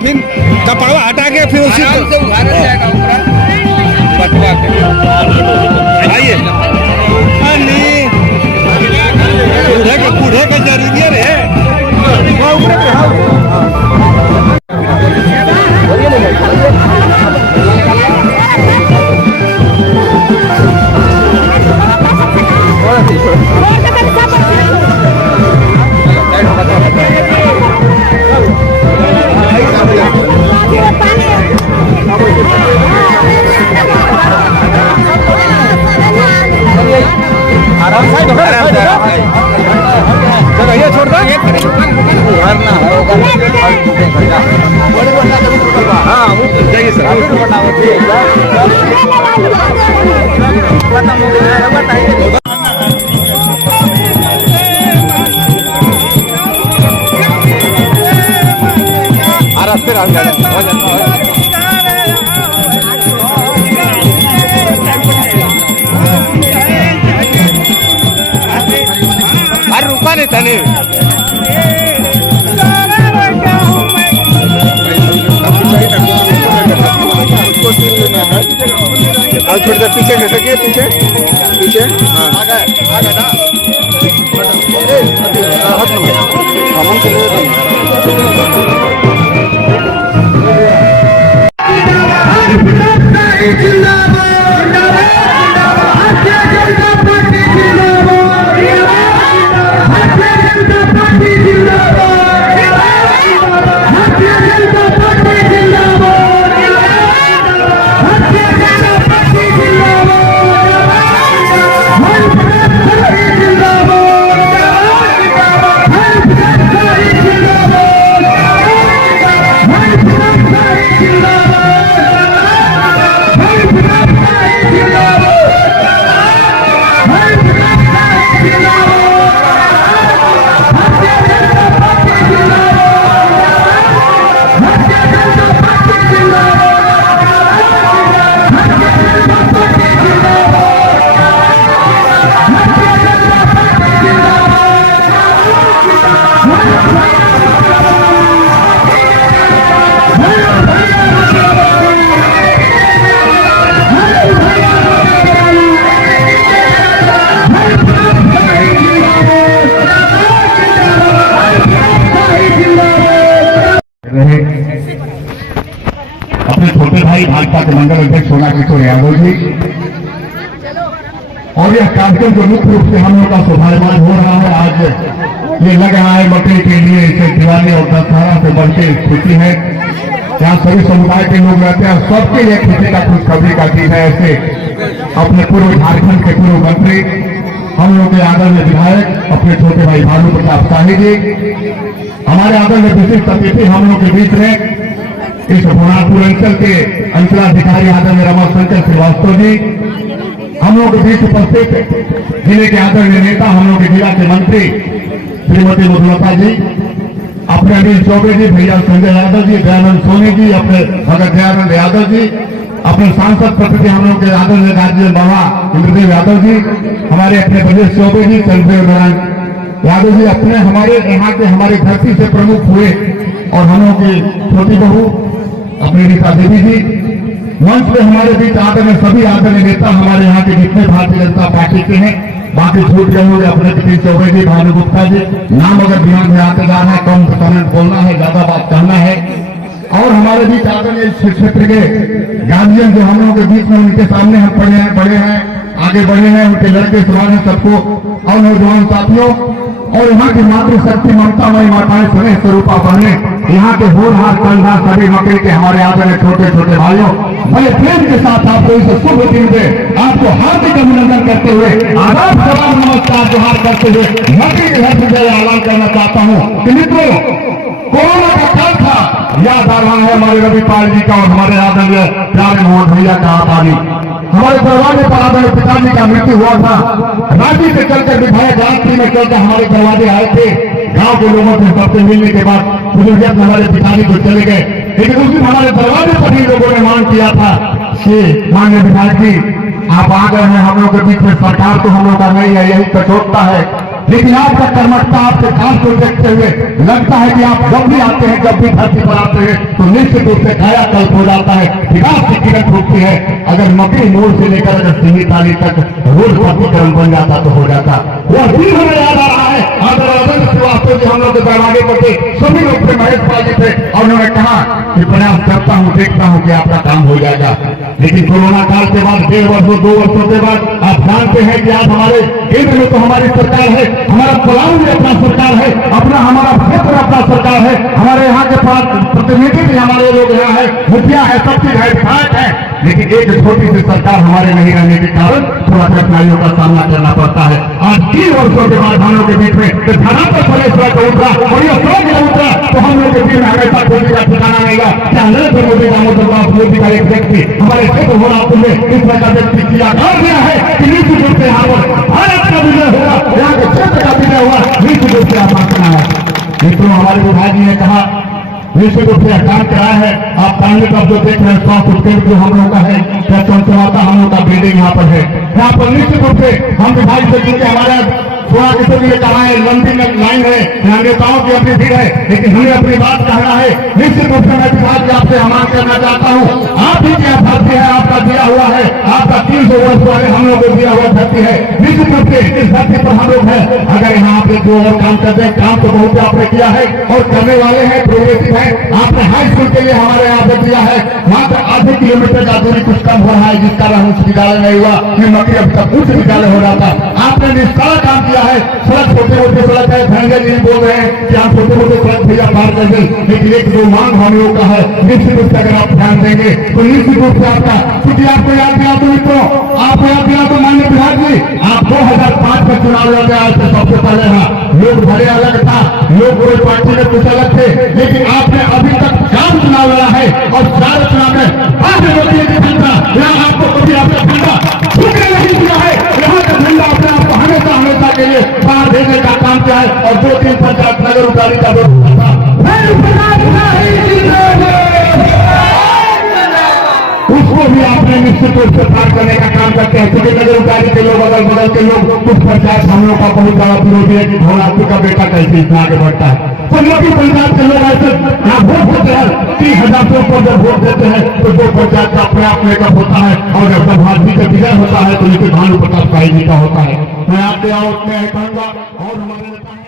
फिर कपावा हटा के फिर उसी से उघाड़ा जाएगा ऊपर पटवा के आइए बूढ़े के जरूरी है आराम से छोड़ दो हाँ जाइए सर रास्ते हो जाता अरे रुका नहीं तने थोड़ी देर पीछे खसकिए पीछे पीछे हाँ अपने छोटे भाई भाजपा के मंडल अध्यक्ष सोना किशोर यादव जी और यह कार्यक्रम जो मुख्य रूप से हम लोग का शोभायमान हो रहा है। आज ये लग रहा है मकई के लिए इसे दिवाली और दशहरा से बढ़के खुशी है। यहाँ सभी समुदाय के लोग रहते हैं, सबके लिए खुशी का खुशखबरी का दिन है। ऐसे अपने पूर्व झारखंड के पूर्व मंत्री हम लोग के आदरणीय विधायक अपने छोटे भाई भानु प्रताप शाही जी, हमारे आदरणीय विशिष्ट अतिथि हम लोग के बीच में इस होनापुर अंचल के अंचलाधिकारी आदरणीय रमाशंकर श्रीवास्तव जी, हम लोग के बीच उपस्थित जिले के आदरणीय नेता हम लोग के जिला के मंत्री श्रीमती मधुलता जी, अपने अनिल चौबे जी, भैया संजय यादव जी, दयानंद सोनी जी, अपने भगत दयानंद यादव जी, अपने सांसद प्रतिनिधि हम लोग के आदरणीय गार्जियन बाबा इंद्रदेव यादव जी, हमारे अपने ब्रजेश चौबे जी, चंद्रदेव नारायण यादव जी, अपने हमारे यहाँ के हमारे धरती से प्रमुख हुए और हम लोग की छोटी बहू अपनी रीता देवी जी, मंच में हमारे बीच आदरणीय सभी आदरणीय नेता हमारे यहाँ के जितने भारतीय जनता पार्टी के हैं, बाकी छूट गए होंगे अपने प्रति चौबे जी, भानु गुप्ता जी, नाम अगर ध्यान में आते जा रहा है, कम कमेंट बोलना है, ज्यादा बात कहना है। और हमारे बीच आदरणीय क्षेत्र के गार्जियन जो हम लोगों के बीच में उनके सामने हम बड़े हैं, आगे बढ़े हैं, उनके लड़के सवाल हैं सबको और नौजवान साथियों और यहाँ की मातृशक्ति ममता मई माताएं स्नेह स्वरूपा बने, यहाँ के होनहार कंधा सभी मकई के हमारे आदरणीय छोटे छोटे भाइयों, बड़े प्रेम के साथ आपको इस शुभ दिन में आपको हार्दिक अभिनंदन करते हुए आदाब सलाम नमस्कार जोहार करते हुए मकई के घर से ऐलान करना चाहता हूँ कि मित्रों, कोरोना का काल था, याद आ रहा है हमारे रवि पाल जी का और हमारे आदरणीय प्यारे मोहन भैया का आभारी, हमारे दरवाजे पर आदरणीय पिताजी का मृत्यु हुआ था। रांची से चलकर विधायक रांची में चलकर हमारे दरवाजे आए थे, गांव के लोगों से सबसे मिलने के बाद बुजुर्ग हमारे पिताजी को चले गए, लेकिन उस दिन हमारे दरवाजे पर ही लोगों ने मांग किया था कि माननीय विधायक जी आप आ गए हैं, हम लोग के बीच में सरकार तो हम लोग का नहीं है, यही कठोरता है लेकिन आपका कर्मठता, आपके काम को देखते हुए लगता है कि आप जब भी आते हैं, जब भी धरती पर आते हैं तो निश्चित रूप से कायाकल्प हो जाता है, विकास की किरण फूटती है। अगर मकड़ी मोड़ से लेकर अगर सिंगी ताली तक रोड प्रतिक्रम बन जाता तो हो जाता। वह दिन हमें याद आ रहा है। आदरणीय श्रीवास्तव जी हम लोग के दरवाजे पर थे, सभी लोग थे, महेश पाल जी थे, और उन्होंने कहा कि प्रयास करता हूं, देखता हूं कि आपका काम हो जाएगा। लेकिन कोरोना काल के बाद 1.5 वर्षों 2 वर्षों के बाद आप जानते हैं कि आज हमारे केंद्र में तो हमारी सरकार है, हमारा पलाऊ भी अपना सरकार है, हमारा क्षेत्र अपना सरकार है, हमारे यहाँ के पास प्रतिनिधि भी हमारे लोग यहाँ है, मुखिया है, सब चीज है, विधायक है। लेकिन एक छोटी सी सरकार हमारे नहीं रहने के कारण थोड़ा कठिनाइयों का सामना करना पड़ता है। आज 3 वर्षों के बाद हम लोग के बीच में धनात्मक फलेश्वर को उठा और यह सोच उठा तो हम लोग के बीच में हमेशा कोई का ठिकाना नहीं रहा। क्या नरेंद्र मोदी का मोदी का एक व्यक्ति हमारे क्षेत्र होरापुर में इस तरह का व्यक्ति किया कर दिया है कि निश्चित रूप से यहाँ पर भारत का विजय होगा, यहाँ के क्षेत्र का विजय हुआ, निश्चित रूप से आप मानना है। मित्रों, हमारे विभाग जी ने कहा निश्चित रूप से काम कराया है। आप सामने का जो देख रहे हैं स्वास्थ्य उपकेंद्र जो हम लोग का है, क्या चमचमाता हम लोग का बिल्डिंग यहाँ पर है। यहाँ पर निश्चित रूप से हम विभाग से क्योंकि हमारा थोड़ा किसी ने कहा है लंबी लाइन है, यहाँ नेताओं की अपनी भीड़ है, लेकिन हमें अपनी बात कहना है। निश्चित रूप से मैं विभाग के आपसे आह्वान करना चाहता हूँ, आप ही क्या धरती है, आपका दिया हुआ है, आपका 300 वर्ष वाले हम लोग को दिया हुआ धरती है। निश्चित रूप से इस धरती पर हम लोग हैं। अगर यहाँ पे जो और काम करते हैं, काम तो बहुत आपने किया है और करने वाले हैं, प्रोग्रेसिव है। आपने हाई स्कूल के लिए हमारे यहाँ पे दिया है, वहां पर आधे किलोमीटर का दूरी कुछ कम हो रहा है, जिस कारण उच्च विद्यालय नहीं हुआ, ये मकड़ी अब तक उच्च विद्यालय हो रहा था। आपने निष्काला काम किया है। सड़क छोटे मोटे सड़क है, धनंजय जी बोल रहे हैं कि आप छोटे मोटे सड़क भैया पार कर दें, लेकिन एक जो मांग हम लोगों का है, निश्चित रूप से अगर आप ध्यान देंगे तो निश्चित रूप से आपका, क्योंकि आपको याद दिया तो मित्रों, आपको याद दिया तो माननीय विधायक जी, आप 2005 में चुनाव लड़े आए थे। सबसे पहले लोग भले अलग था, लोग कोई पार्टी में कुछ अलग थे, लेकिन आपने अभी तक 4 चुनाव लड़ा है और 4 चुनाव में बाहर मोदी की झंडा, यहाँ आपको कभी आपका झंडा झुकने नहीं दिया है। यहाँ का झंडा अपने आपको हमेशा हमेशा के लिए बाहर भेजने का काम किया है। और 2-3 पंचायत नगर उतारी का था, उसको भी आपने निश्चित रूप से पार करने का काम करते हैं। क्योंकि नगर उतारी के लोग, अगल बगल के लोग, कुछ पंचायत हम लोग का बहुत बड़ा विरोधी है कि भोलापुर का बेटा कैसे इतना आगे बढ़ता है। तो मोदी पंचायत के लोग ऐसे यहाँ वोट देते हैं, 30,000 पर जब वोट देते हैं तो 2 पंचायत का अपने आप मेकअप होता है, और जब प्रभावी का विजय होता है तो नीचे भानु प्रताप भाई जी का होता है। मैं आपके और कहूँगा और हमारे नेता